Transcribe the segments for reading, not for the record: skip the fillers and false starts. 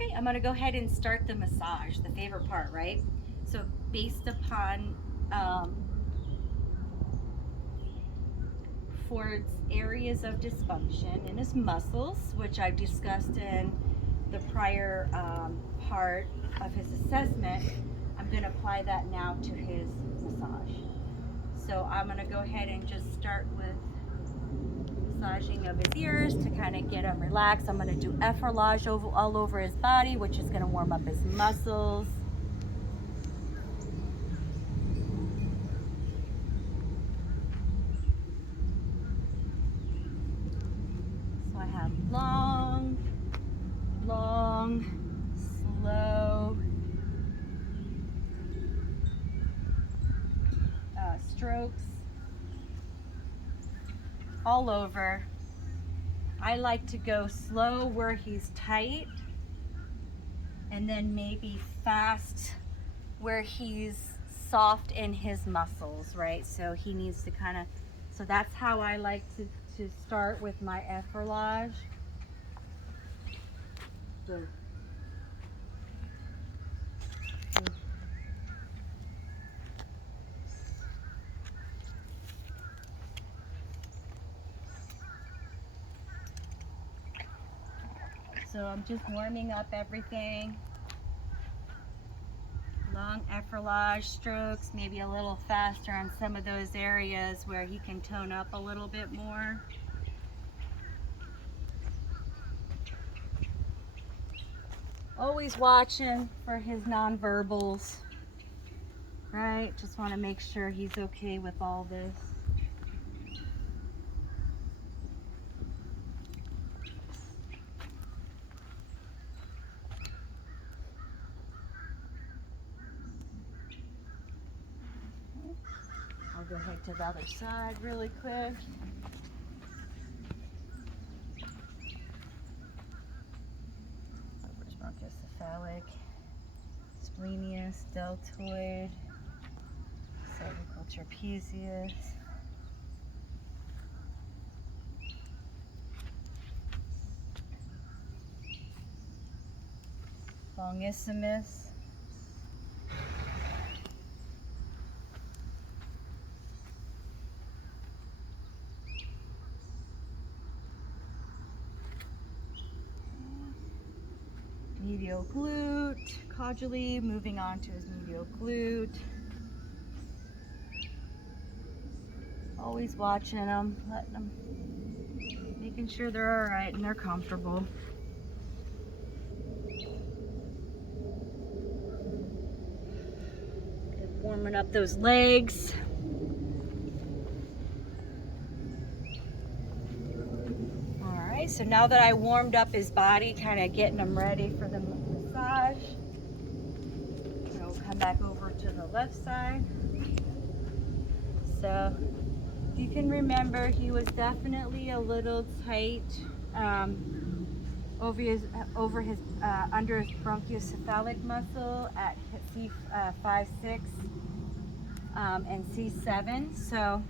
Okay, I'm gonna go ahead and start the massage, the favorite part, right? So based upon Ford's areas of dysfunction in his muscles, which I discussed in the prior part of his assessment, I'm gonna apply that now to his massage. So I'm gonna go ahead and just start with massaging of his ears to kind of get him relaxed. I'm going to do effleurage all over his body, which is going to warm up his muscles. So I have long, slow strokes all over. I like to go slow where he's tight, and then maybe fast where he's soft in his muscles, right? So he needs to kind of, so that's how I like to start with my effleurage. So I'm just warming up everything. Long effleurage strokes, maybe a little faster on some of those areas where he can tone up a little bit more. Always watching for his nonverbals, right? Just want to make sure he's okay with all this. I'll go ahead to the other side really quick. Upper bronchocephalic, splenius, deltoid, cervical trapezius. Longissimus. Medial glute, caudally, moving on to his medial glute. Always watching them, letting them, making sure they're all right and they're comfortable. Warming up those legs. All right, so now that I warmed up his body, kind of getting him ready for the massage, we'll come back over to the left side. So if you can remember, he was definitely a little tight over his under his bronchocephalic muscle at C5-6 and C7. So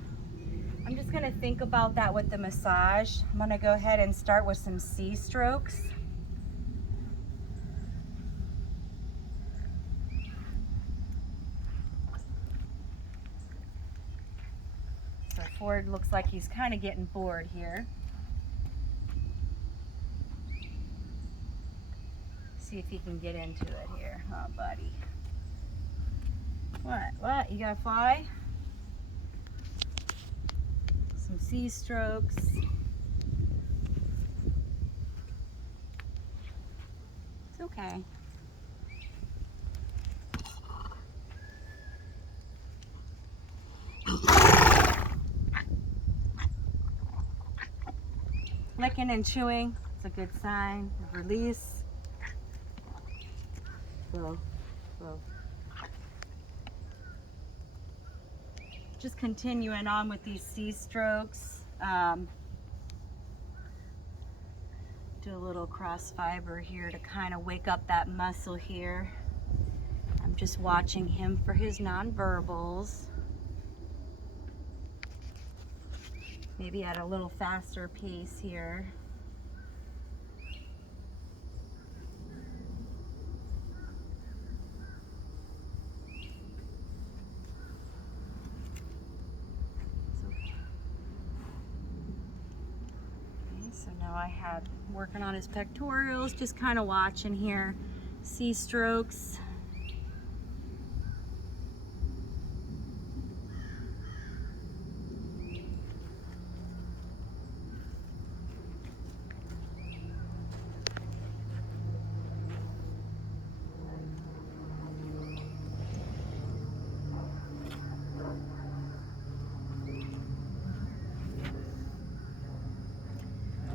I'm just gonna think about that with the massage. I'm gonna go ahead and start with some C strokes. So Ford looks like he's kind of getting bored here. See if he can get into it here. Oh, buddy. What? You gotta fly? Some C strokes. It's okay. Licking and chewing, it's a good sign of release. Slow. Just continuing on with these C strokes. Do a little cross fiber here to kind of wake up that muscle here. I'm just watching him for his nonverbals. Maybe at a little faster pace here. So now I have working on his pectorals, just kind of watching here, C strokes.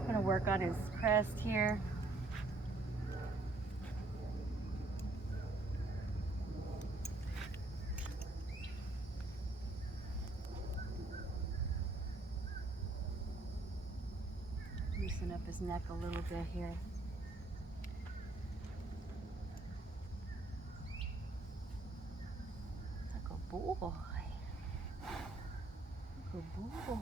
Gonna work on his crest here. Loosen up his neck a little bit here. Like a boy. Good boy.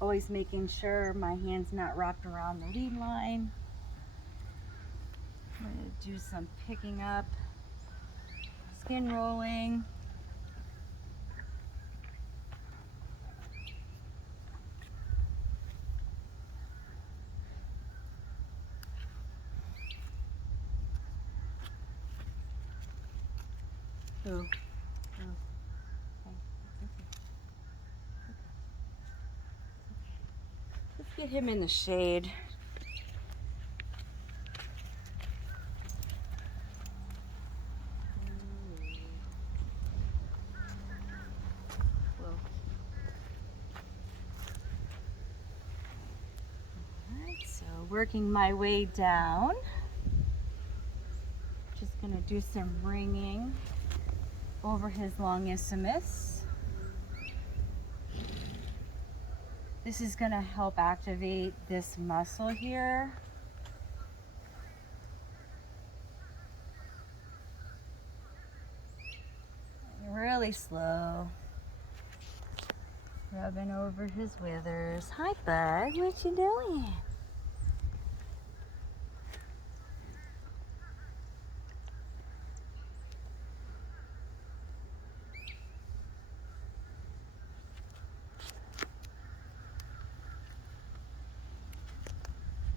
Always making sure my hand's not wrapped around the lead line. I'm going to do some picking up, skin rolling. Ooh. Ooh. Let's get him in the shade. Alright, so working my way down. Just gonna do some ringing over his longissimus. This is gonna help activate this muscle here. Really slow. Rubbing over his withers. Hi, bud. What you doing?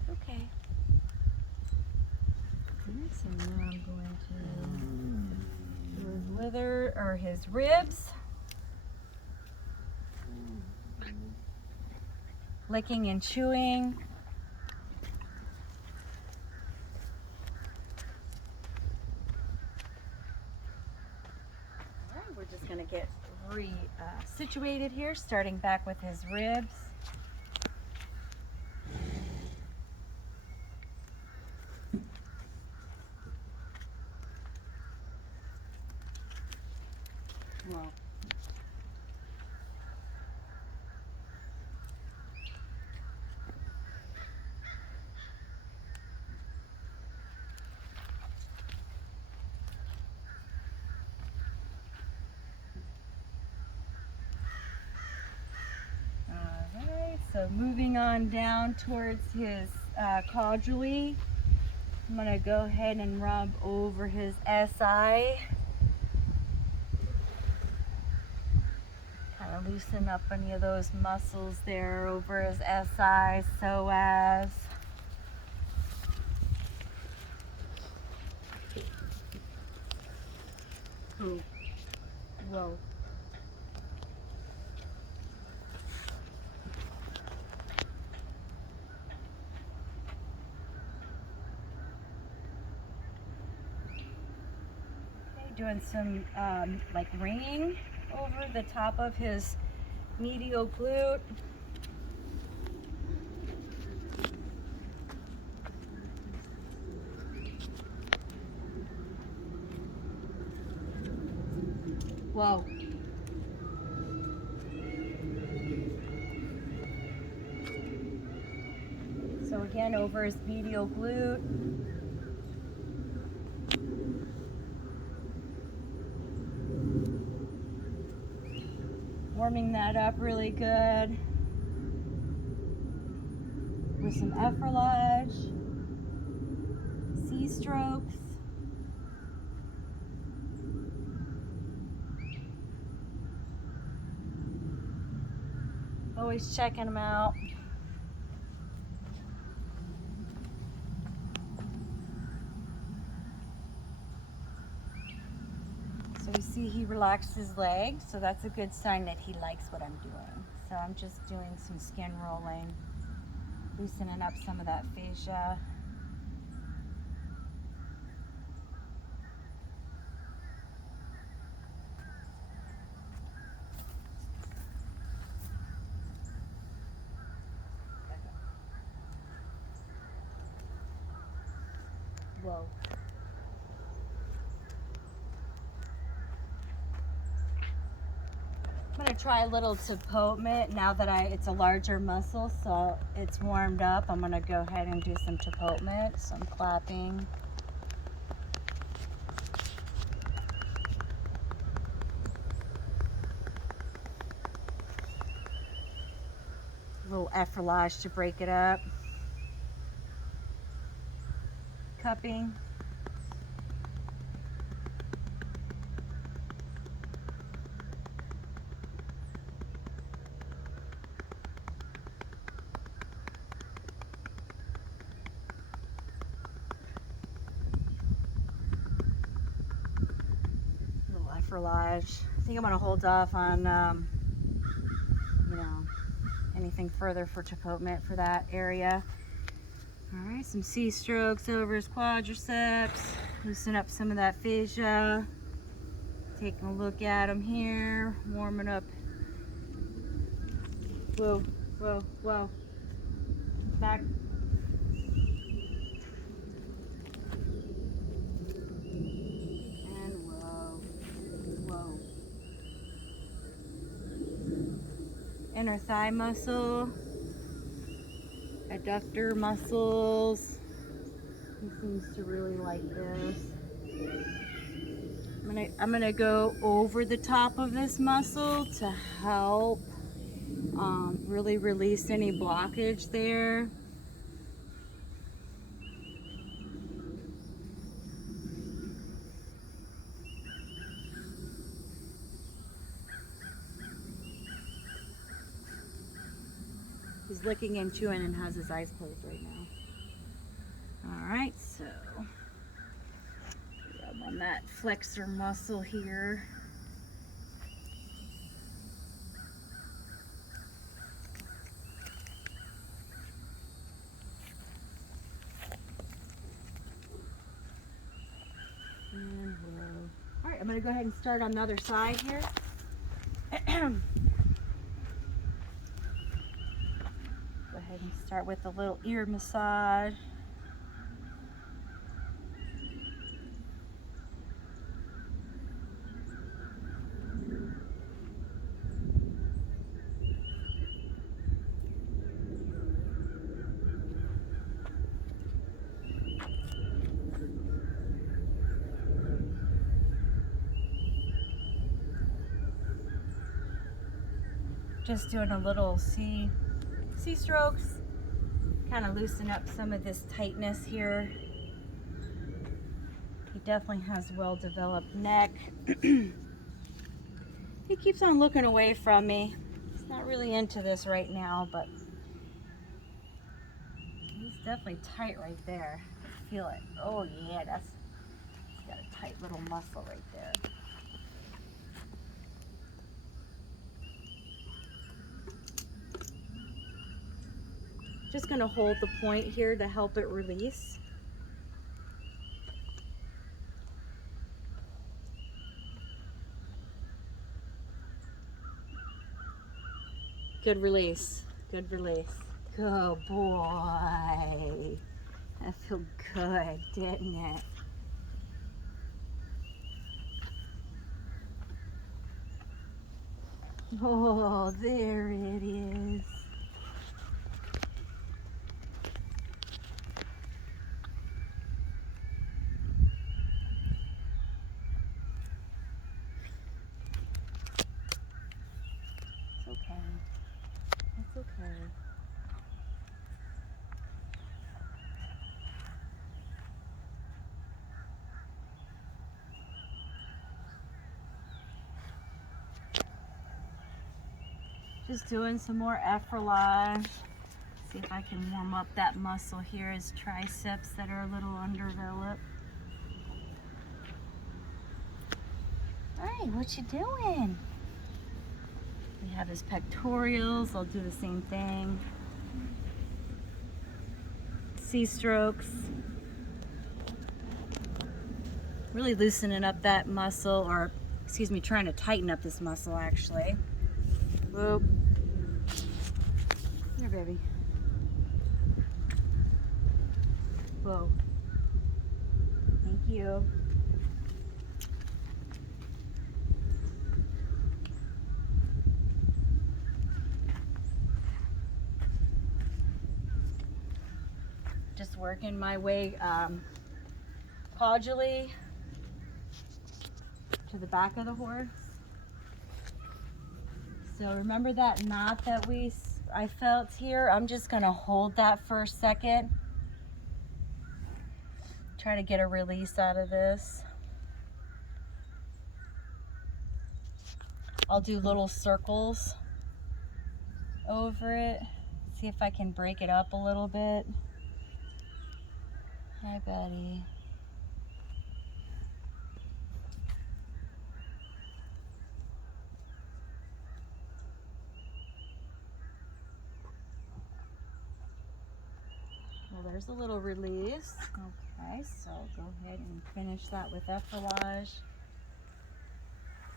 Okay. So now I'm going to do his wither or his ribs. Licking and chewing. All right, we're just going to get situated here, starting back with his ribs. Whoa. Alright, so moving on down towards his caudally, I'm going to go ahead and rub over his SI. Kind of loosen up any of those muscles there over his SI, psoas. Ooh. Whoa. Doing some like ringing over the top of his medial glute. Whoa. So again, over his medial glute. Warming that up really good with some effleurage, C strokes. Always checking them out. So you see he relaxed his legs, so that's a good sign that he likes what I'm doing. So I'm just doing some skin rolling, loosening up some of that fascia. Whoa. I'm gonna try a little tapotement now that it's a larger muscle, so it's warmed up. I'm gonna go ahead and do some tapotement, some clapping. A little effleurage to break it up. Cupping. Effleurage. I think I'm gonna hold off on, you know, anything further for tapotement for that area. All right, some C strokes over his quadriceps. Loosen up some of that fascia. Taking a look at him here, warming up. Whoa, whoa, whoa. Back. And whoa, whoa. Inner thigh muscle, adductor muscles. He seems to really like this. I'm gonna go over the top of this muscle to help really release any blockage there. He's licking and chewing and has his eyes closed right now. All right, so rub on that flexor muscle here. And whoa. All right, I'm gonna go ahead and start on the other side here. Go ahead and start with a little ear massage. Just doing a little C strokes, kind of loosen up some of this tightness here. He definitely has well-developed neck. He keeps on looking away from me. He's not really into this right now, but he's definitely tight right there. I feel it. Oh yeah, he's got a tight little muscle right there. Just gonna hold the point here to help it release. Good release, good release. Good boy. That felt good, didn't it? Oh, there it is. It's okay. It's okay. Just doing some more effleurage. See if I can warm up that muscle here, his triceps that are a little underdeveloped. All right, what you doing? We have his pectorials. I'll do the same thing. C-strokes. Really loosening up that muscle, or excuse me, trying to tighten up this muscle actually. Whoop. Here, baby. Whoa. Thank you. Just working my way caudally to the back of the horse. So remember that knot that I felt here? I'm just gonna hold that for a second. Try to get a release out of this. I'll do little circles over it. See if I can break it up a little bit. Hi, buddy. Well, there's a little release. Okay, so I'll go ahead and finish that with effleurage.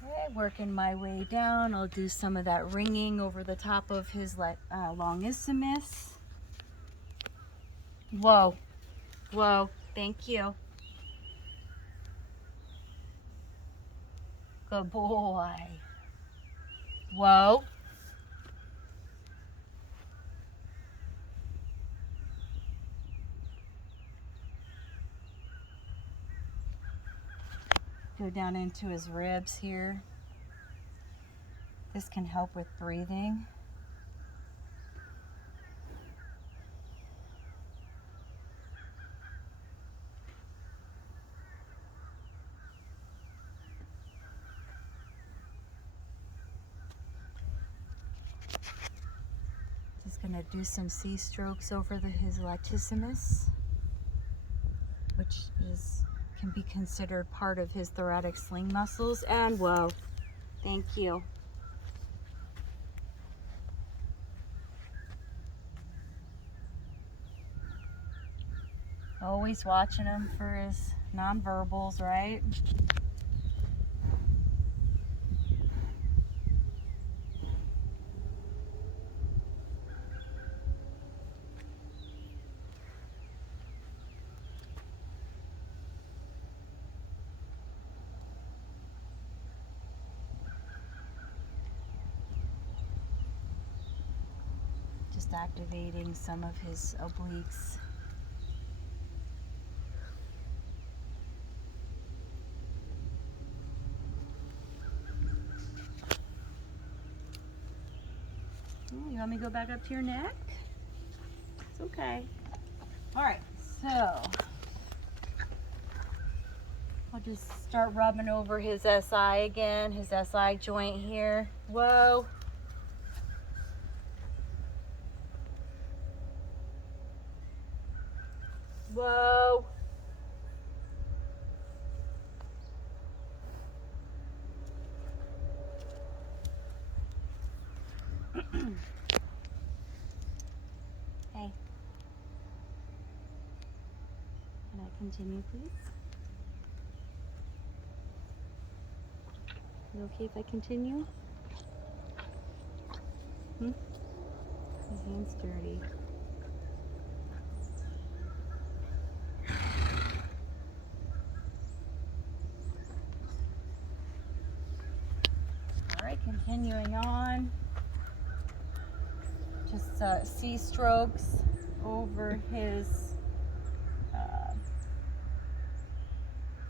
Okay, working my way down. I'll do some of that ringing over the top of his longissimus. Whoa, whoa, thank you. Good boy. Whoa. Go down into his ribs here. This can help with breathing. Just gonna do some C-strokes over his latissimus, which can be considered part of his thoracic sling muscles. And whoa, thank you. Always watching him for his nonverbals, right? Just activating some of his obliques. You want me to go back up to your neck? It's okay. All right, so I'll just start rubbing over his SI again, his SI joint here. Whoa. Whoa. Hey. Can I continue, please? You okay if I continue? Hmm? His hand's dirty. All right, continuing on. Just C-strokes over his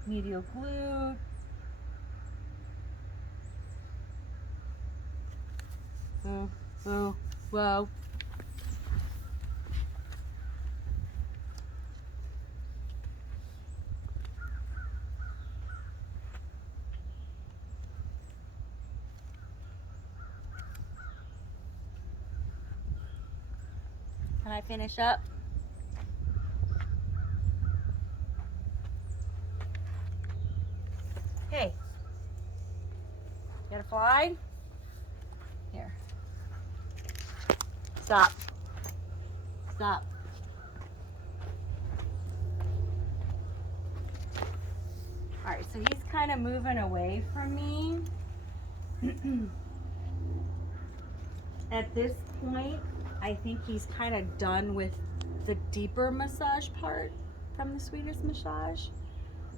medial glute. Whoa, whoa, whoa. Can I finish up? Hey, you gotta fly? Here. Stop. Stop. All right, so he's kind of moving away from me. At this point, I think he's kind of done with the deeper massage part from the Swedish massage.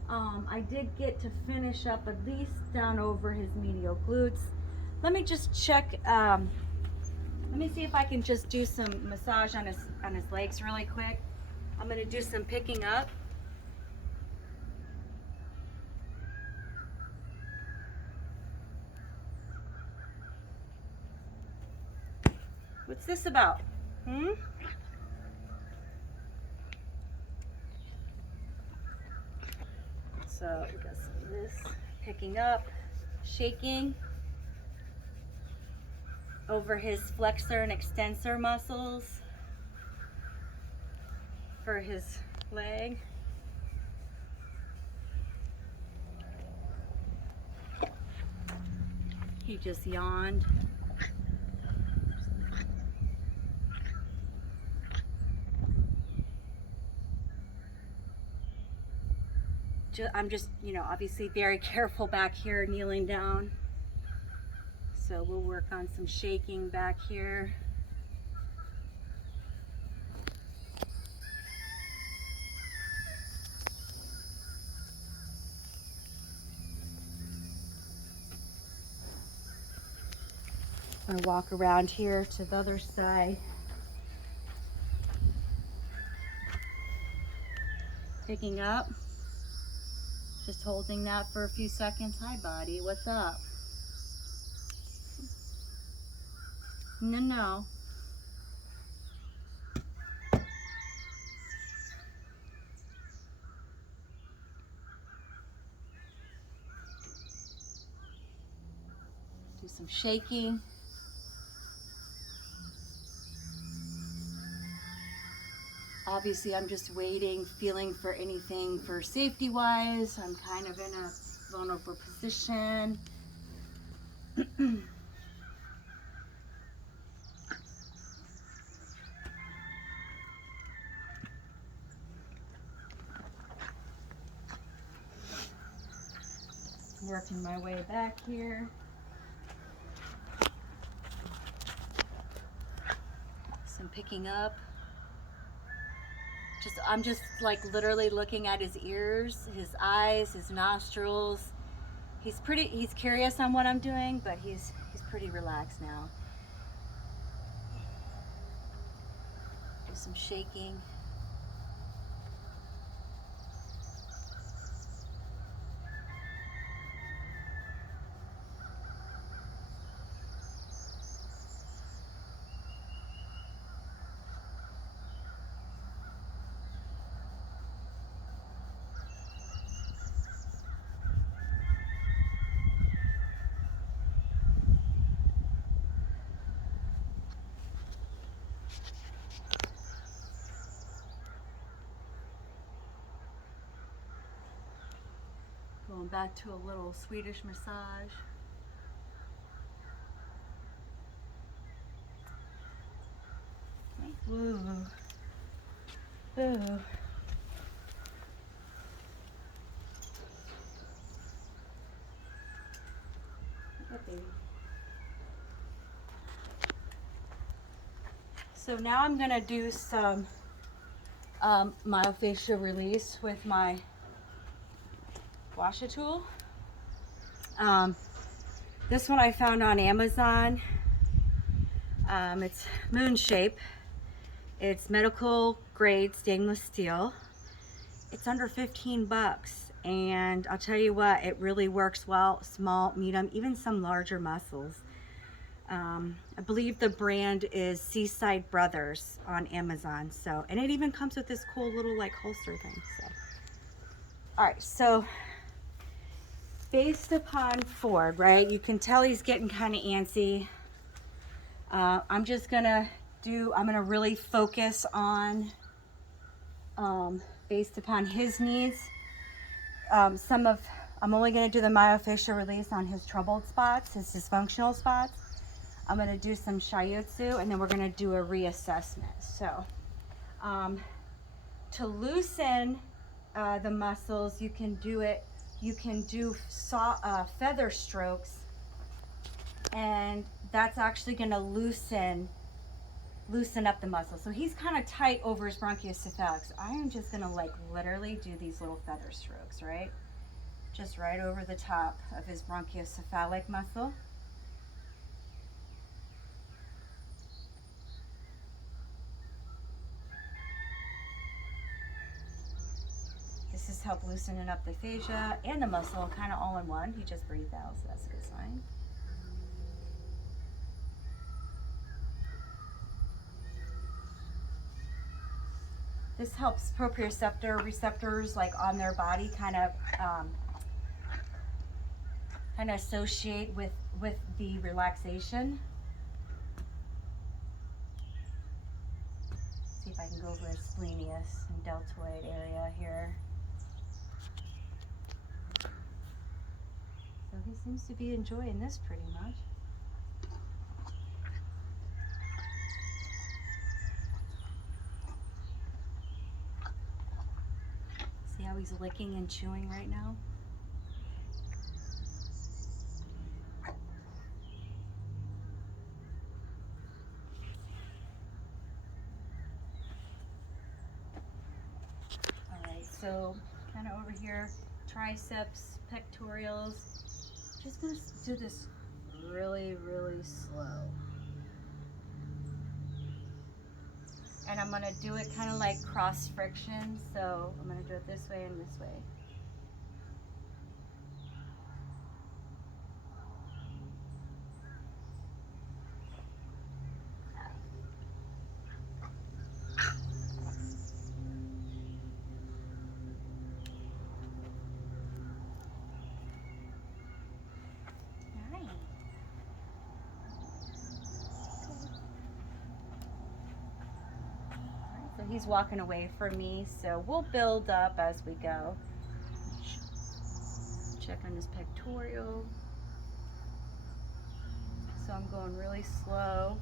I did get to finish up at least down over his medial glutes. Let me just check. Let me see if I can just do some massage on his legs really quick. I'm gonna do some picking up. What's this about? So we got some of this, picking up, shaking over his flexor and extensor muscles for his leg. He just yawned. I'm just, you know, obviously very careful back here, kneeling down. So we'll work on some shaking back here. I'm gonna walk around here to the other side. Picking up. Just holding that for a few seconds. Hi, body. What's up? No. Do some shaking. Obviously, I'm just waiting, feeling for anything for safety-wise. I'm kind of in a vulnerable position. Working my way back here. Some picking up. I'm just like literally looking at his ears, his eyes, his nostrils. He's curious on what I'm doing, but he's pretty relaxed now. Do some shaking. Going back to a little Swedish massage. Ooh. Ooh. So now I'm gonna do some myofascial release with my washer tool. This one I found on Amazon. It's moon shape. It's medical grade stainless steel. It's under 15 bucks, and I'll tell you what, it really works well. Small, medium, even some larger muscles. I believe the brand is Seaside Brothers on Amazon. So, and it even comes with this cool little like holster thing. So, all right. So, based upon Ford, right? You can tell he's getting kind of antsy. I'm just gonna I'm gonna really focus on, based upon his needs. I'm only gonna do the myofascial release on his troubled spots, his dysfunctional spots. I'm gonna do some shiatsu, and then we're gonna do a reassessment. So, to loosen the muscles, you can do feather strokes, and that's actually gonna loosen up the muscle. So he's kind of tight over his bronchiocephalic. I am just gonna like literally do these little feather strokes, right? Just right over the top of his bronchiocephalic muscle. This is help loosening up the fascia and the muscle, kind of all in one. He just breathed out, so that's a good sign. This helps proprioceptor receptors like on their body kind of associate with the relaxation. See if I can go over his splenius and deltoid area here. So he seems to be enjoying this pretty much. See how he's licking and chewing right now? Alright, so kind of over here, triceps, pectorals. Just going to do this really, really slow. And I'm going to do it kind of like cross friction. So I'm going to do it this way and this way. So he's walking away from me, so we'll build up as we go. Check on his pectoral. So I'm going really slow.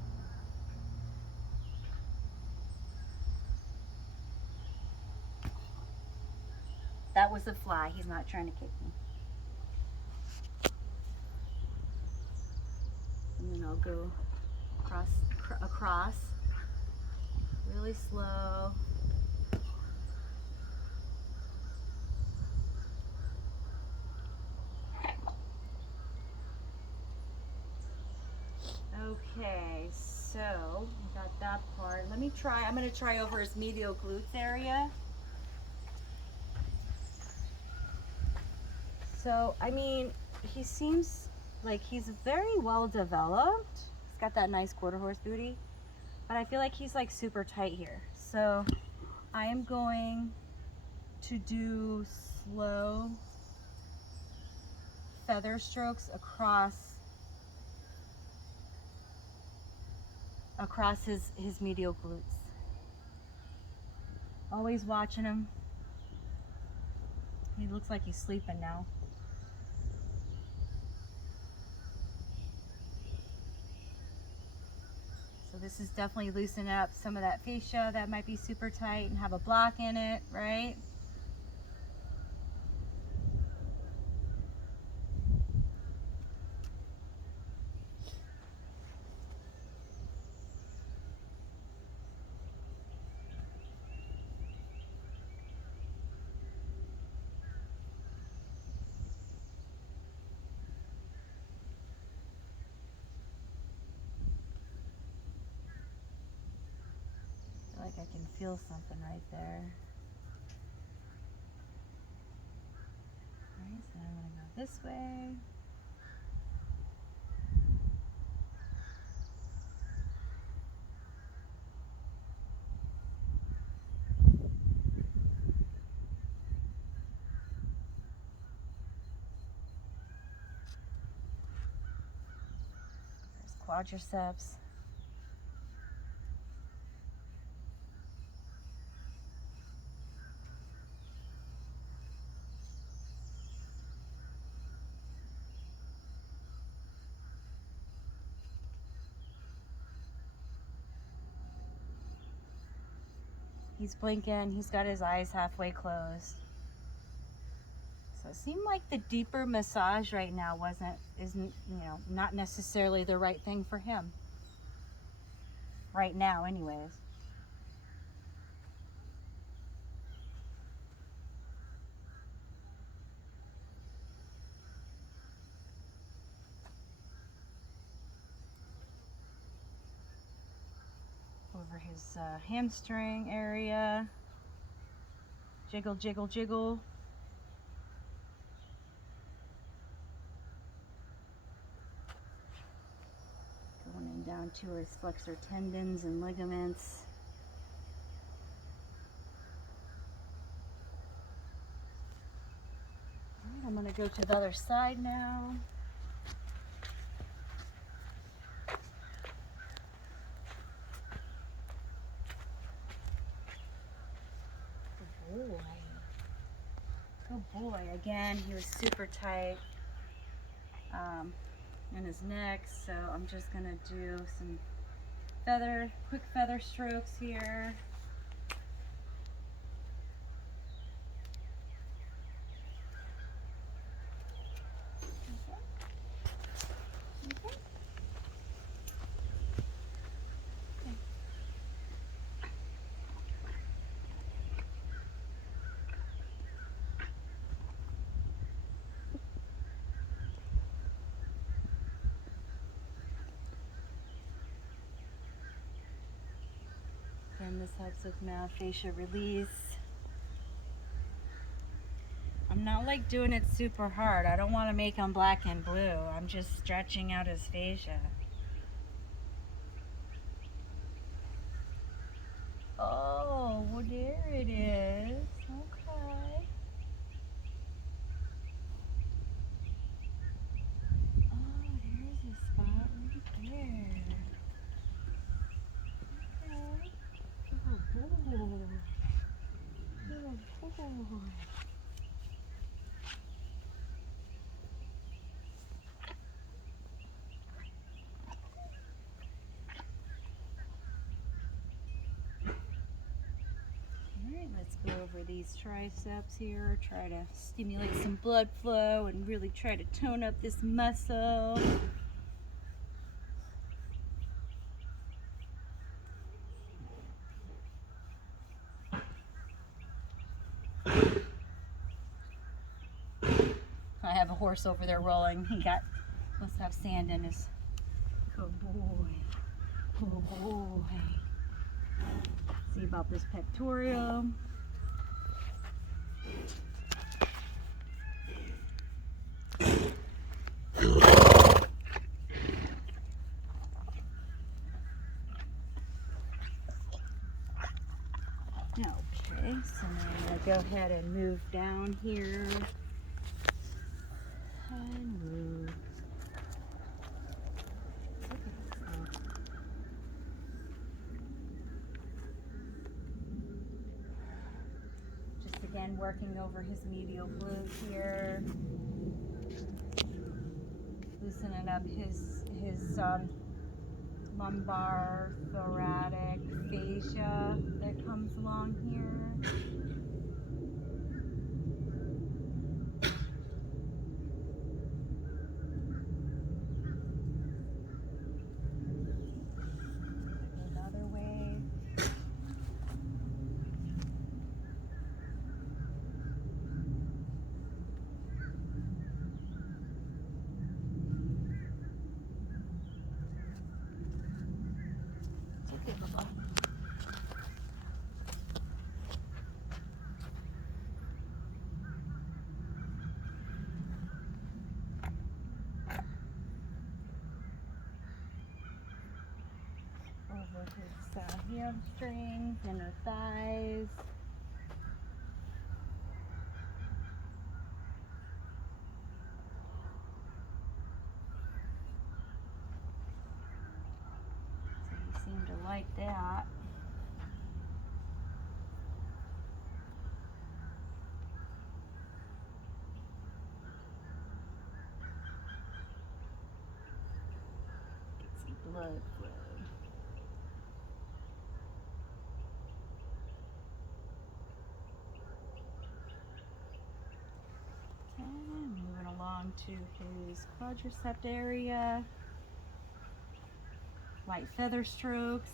That was a fly. He's not trying to kick me. And then I'll go across really slow. Okay, so we got that part. I'm going to try over his medial glutes area. So, I mean, he seems like he's very well developed. He's got that nice quarter horse booty, but I feel like he's like super tight here. So I am going to do slow feather strokes across his medial glutes. Always watching him. He looks like he's sleeping now. So this is definitely loosening up some of that fascia that might be super tight and have a block in it, right? Like I can feel something right there. Alright, so I'm going to go this way. There's quadriceps. He's blinking. He's got his eyes halfway closed. So it seemed like the deeper massage right now isn't, not necessarily the right thing for him. Right now, anyways. Over his hamstring area. Jiggle, jiggle, jiggle. Going in down to his flexor tendons and ligaments. All right, I'm going to go to the other side now. Good boy. Good boy. Again, he was super tight in his neck, so I'm just going to do some quick feather strokes here. Okay. Again, this helps with myofascial release. I'm not like doing it super hard. I don't want to make him black and blue. I'm just stretching out his fascia. Oh, well, there it is. Okay. Oh, there's a spot right there. Okay. Good boy. Good boy. Alright, let's go over these triceps here. Try to stimulate some blood flow and really try to tone up this muscle. I have a horse over there rolling. Must have sand in his. Good boy. Good boy. See about this pectoral. Okay, so now I'm going to go ahead and move down here. And move. Just again working over his medial glute here. Loosening up his lumbar thoracic fascia that comes along here. Another way. It's okay, Bubba. Over his hamstrings, inner thighs. So you seem to like that. Get some blood flow. along to his quadricep area. Light feather strokes.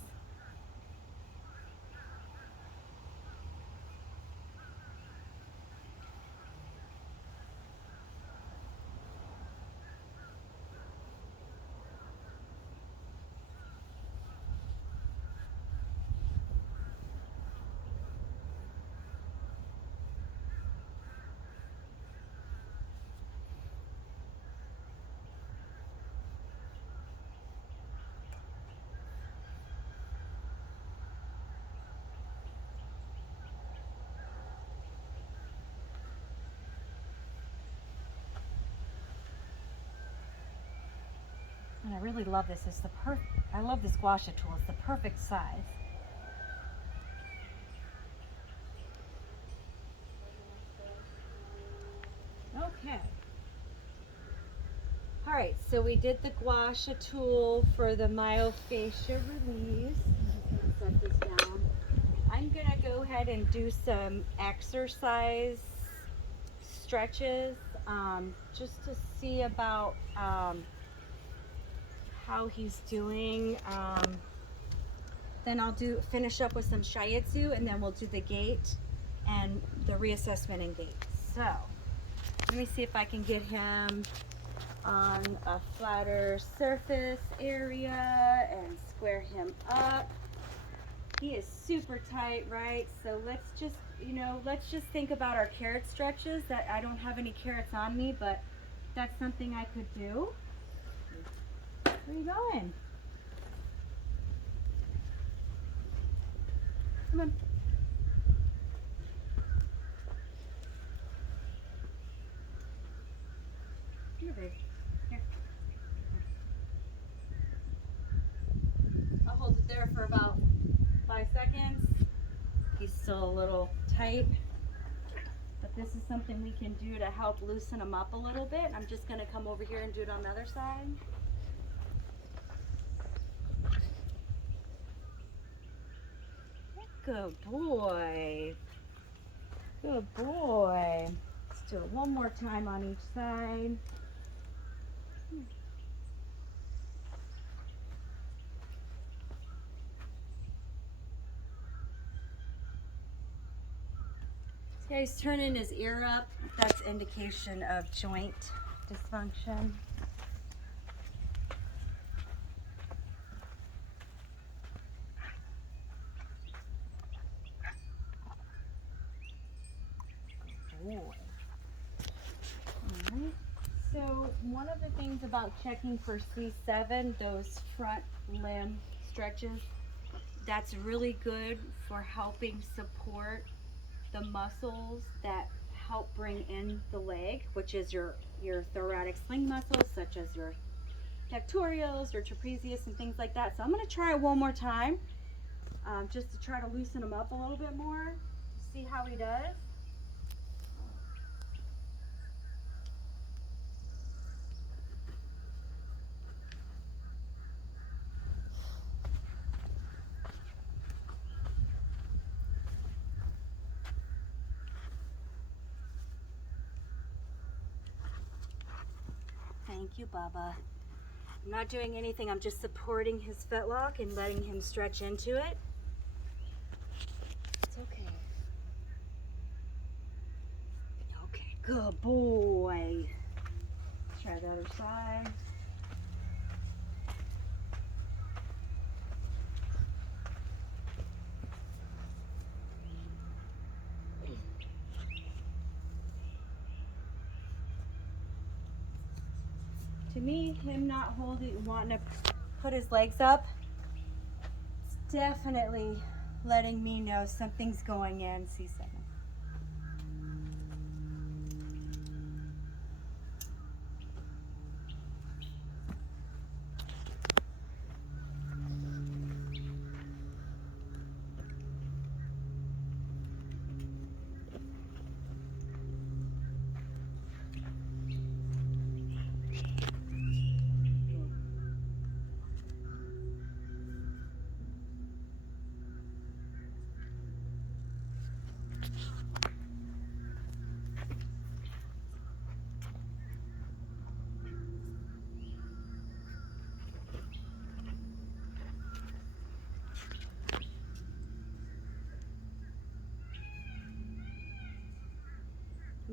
And I really love this. It's the I love this gua sha tool. It's the perfect size. Okay. All right, so we did the gua sha tool for the myofascia release. I'm just gonna set this down. I'm gonna go ahead and do some exercise stretches, just to see about how he's doing. Then I'll finish up with some shiatsu, and then we'll do the gait and the reassessment and gait. So let me see if I can get him on a flatter surface area and square him up. He is super tight, right? So let's just think about our carrot stretches. That I don't have any carrots on me, but that's something I could do. Where are you going? Come on. Here, babe. Here. I'll hold it there for about 5 seconds. He's still a little tight, but this is something we can do to help loosen him up a little bit. I'm just going to come over here and do it on the other side. Good boy. Good boy. Let's do it one more time on each side. Yeah, he's turning his ear up. That's indication of joint dysfunction. Boy. All right. So one of the things about checking for C7, those front limb stretches, that's really good for helping support the muscles that help bring in the leg, which is your thoracic sling muscles, such as your pectorals, your trapezius, and things like that. So I'm going to try it one more time, just to try to loosen him up a little bit more, see how he does. Thank you, Baba. I'm not doing anything. I'm just supporting his fetlock and letting him stretch into it. It's okay. Okay, good boy. Let's try the other side. To me, him not wanting to put his legs up, it's definitely letting me know something's going in C7.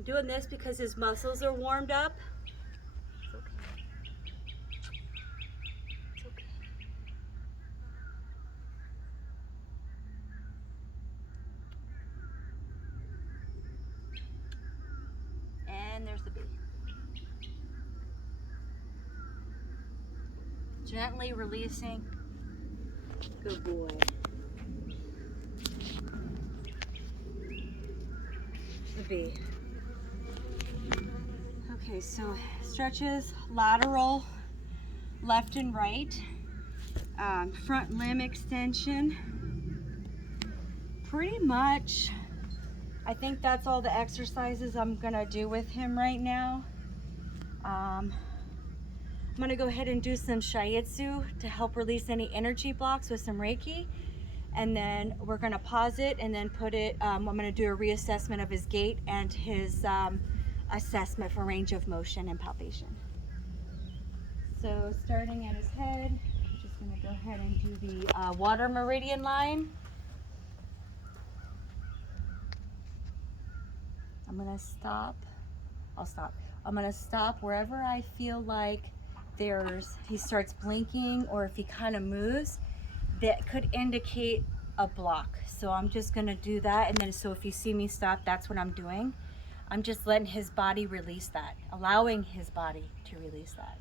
doing this because his muscles are warmed up. It's okay. It's okay. And there's the bee. Gently releasing. Good boy. The bee. Okay, so stretches lateral, left and right, front limb extension. Pretty much, I think that's all the exercises I'm gonna do with him right now. I'm gonna go ahead and do some shiatsu to help release any energy blocks with some Reiki. And then we're gonna pause it and then put it, I'm gonna do a reassessment of his gait and his assessment for range of motion and palpation. So starting at his head, I'm just gonna go ahead and do the water meridian line. I'm gonna stop, I'll stop. I'm gonna stop wherever I feel like he starts blinking, or if he kind of moves, that could indicate a block. So I'm just gonna do that, and then so if you see me stop, that's what I'm doing. I'm just letting his body release that, allowing his body to release that.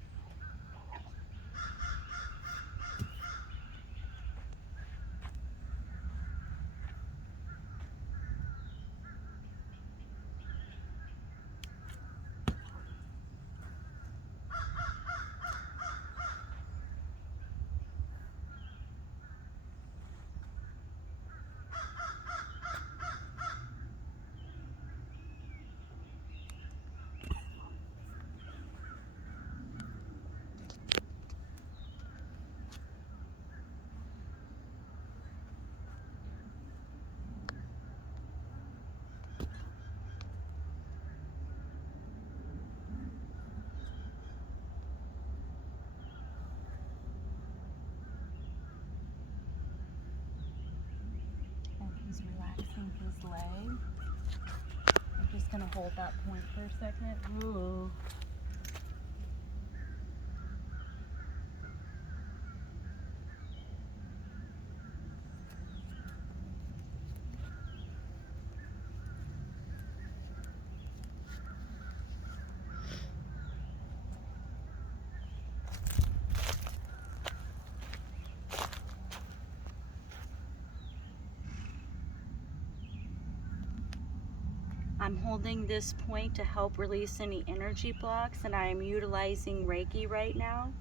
And he's relaxing his leg. I'm just gonna hold that point for a second. Ooh. I'm holding this point to help release any energy blocks, and I am utilizing Reiki right now.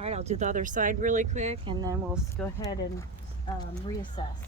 All right, I'll do the other side really quick, and then we'll go ahead and reassess.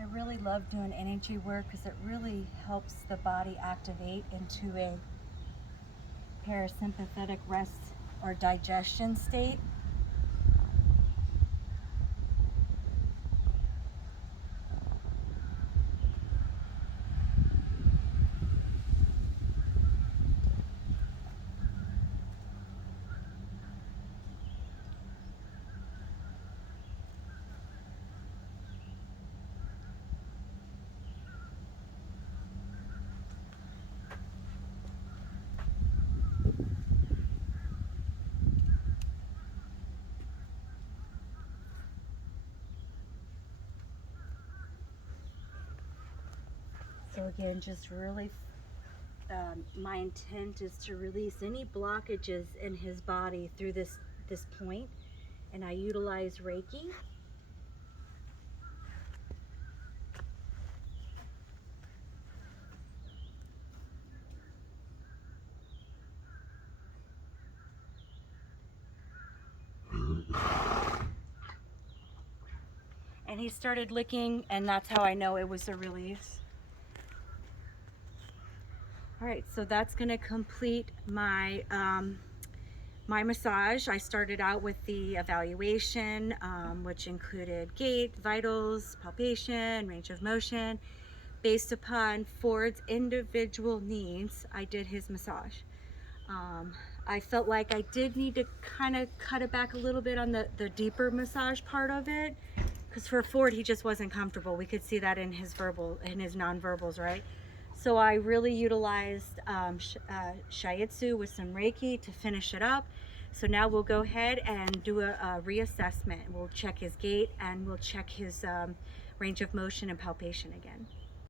I really love doing energy work because it really helps the body activate into a parasympathetic rest or digestion state. So again, just really, my intent is to release any blockages in his body through this point, and I utilize Reiki. And he started licking, and that's how I know it was a release. All right, so that's gonna complete my my massage. I started out with the evaluation, which included gait, vitals, palpation, range of motion. Based upon Ford's individual needs, I did his massage. I felt like I did need to kind of cut it back a little bit on the deeper massage part of it, because for Ford, he just wasn't comfortable. We could see that in his nonverbals, right? So I really utilized Shiatsu with some Reiki to finish it up. So now we'll go ahead and do a reassessment. We'll check his gait and we'll check his range of motion and palpation again.